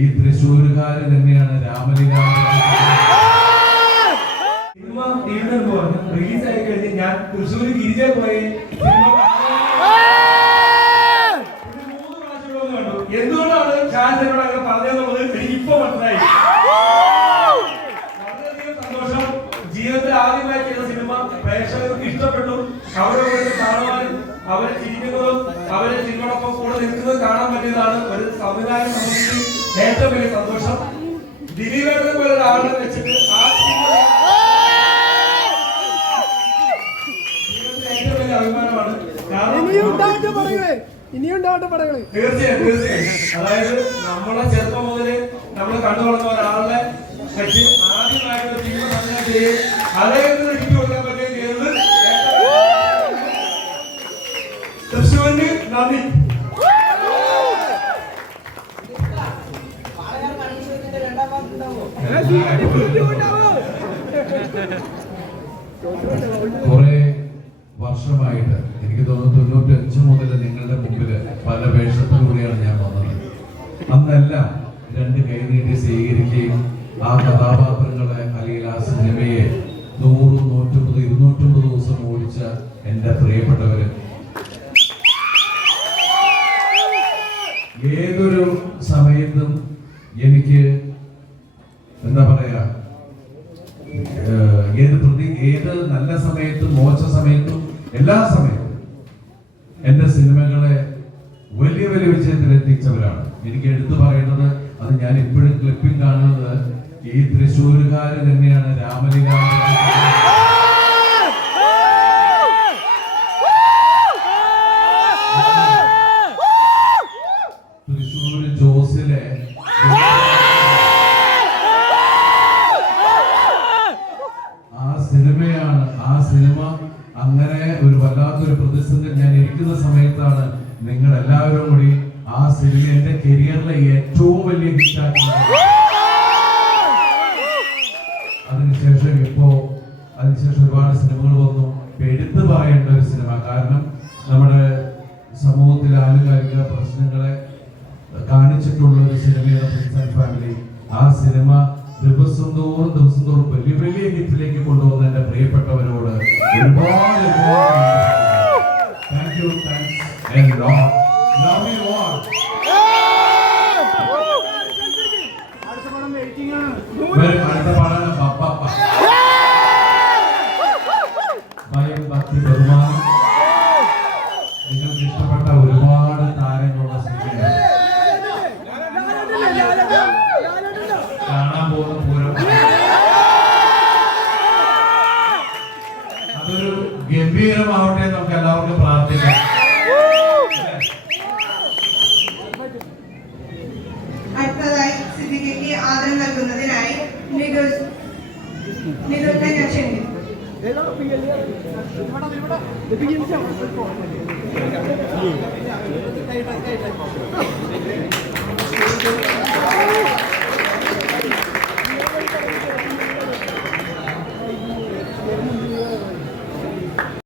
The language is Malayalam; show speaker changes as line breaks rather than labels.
ഈ തൃശ്ശൂരുകാര് തന്നെയാണ് രാമലിംഗ
സിനിമ തീർന്നെന്ന് പറഞ്ഞു. റിലീസ് ആയി കഴിഞ്ഞ് ഞാൻ തൃശ്ശൂർ ഗിരിജ പോയി. സിനിമ മൂന്ന് പ്രാവശ്യം ഇവിടെ കണ്ടു. എന്തുകൊണ്ടാണ് ഷാജനോട് അങ്ങനെ ആദ്യമായി ചെയ്ത സിനിമ പ്രേക്ഷകർക്ക് ഇഷ്ടപ്പെട്ടു. അവിടെ കാണുവാനും അവരെ ചിരിക്കുന്നതും അവരെ സിനിമയോടൊപ്പം കൂടെ നിൽക്കുന്നതും കാണാൻ പറ്റിയതാണ് ഒരു സംവിധാനം സംബന്ധിച്ച് ഏറ്റവും വലിയ സന്തോഷം. ദിലീപേട്ടനെ പോലെ ഒരാളെ വെച്ചിട്ട് ആ സിനിമ ജീവിതത്തിലെ ഏറ്റവും വലിയ അഭിമാനമാണ്. കാരണം
ഇനിയും ഉണ്ടാവട്ടെ പടങ്ങൾ ഇനിയും ഉണ്ടാവട്ടെ പടങ്ങൾ
തീർച്ചയായും തീർച്ചയായും. അതായത് നമ്മളെ ചെറുപ്പം മുതൽ നമ്മൾ കണ്ടു വളർന്ന ഒരാളെ വെച്ച് ആദ്യമായിട്ട് ചെയ്യും അദ്ദേഹത്തിന് ഹിറ്റ് കൊടുക്കാൻ പറ്റുകയും ചെയ്തത് തൃശ്ശൂരിന് നന്ദി.
കുറെ വർഷമായിട്ട് എനിക്ക് തോന്നുന്നു തൊണ്ണൂറ്റി അഞ്ച് മുതൽ നിങ്ങളുടെ മുമ്പിൽ പല വേഷത്തിലൂടെയാണ് ഞാൻ വന്നത്. അന്നെല്ലാം രണ്ട് കൈനീട്ടി സ്വീകരിക്കുകയും ആ കഥാപാത്രങ്ങളെ അല്ലെങ്കിൽ ആ സിനിമയെ നൂറ് നൂറ്റമ്പത് ഇരുന്നൂറ്റമ്പത് ദിവസം ഓടിച്ച എന്റെ പ്രിയപ്പെട്ടവര്. ഏതൊരു സമയത്തും എനിക്ക് എന്താ പറയാ ഏത് പ്രതി ഏത് നല്ല സമയത്തും മോശ സമയത്തും എല്ലാ സമയത്തും എന്റെ സിനിമകളെ വലിയ വലിയ വിജയത്തിൽ എത്തിച്ചവരാണ് എനിക്ക് എടുത്തു പറയുന്നത് അത് ഞാൻ ഇപ്പോഴും ക്ലിപ്പിംഗ് കാണുന്നത് ഈ തൃശ്ശൂരുകാര് തന്നെയാണ് രാമലിംഗ ആ സിനിമയാണ് ആ സിനിമ അങ്ങനെ ഒരു വല്ലാത്തൊരു പ്രതിസന്ധി ഞാൻ സമയത്താണ് നിങ്ങൾ എല്ലാവരും കൂടി ആ സിനിമ എന്റെ കരിയറിലെ ഏറ്റവും വലിയ ഹിറ്റാക്കി ഒരു സിനിമ. കാരണം നമ്മുടെ സമൂഹത്തിലെ ആനുകാലിക പ്രശ്നങ്ങളെ കാണിച്ചിട്ടുള്ള ഒരു സിനിമയാണ് ഫ്രണ്ട്സ് ആൻഡ് ഫാമിലി. ആ സിനിമ ദിവസം തോറും ദിവസം തോറും വലിയ വലിയ ഹിറ്റിലേക്ക് കൊണ്ടുവന്ന എന്റെ പ്രിയപ്പെട്ടവരോട് ഒരുപാട് ഭക്തി ബഹുമാനം. നിങ്ങൾക്ക് ഇഷ്ടപ്പെട്ട ഒരുപാട് താരങ്ങളുള്ള സിനിമയാണ്. കാണാൻ പോകുന്ന പൂരം. അതൊരു ഗംഭീരമാവട്ടെ
ഇവിടെ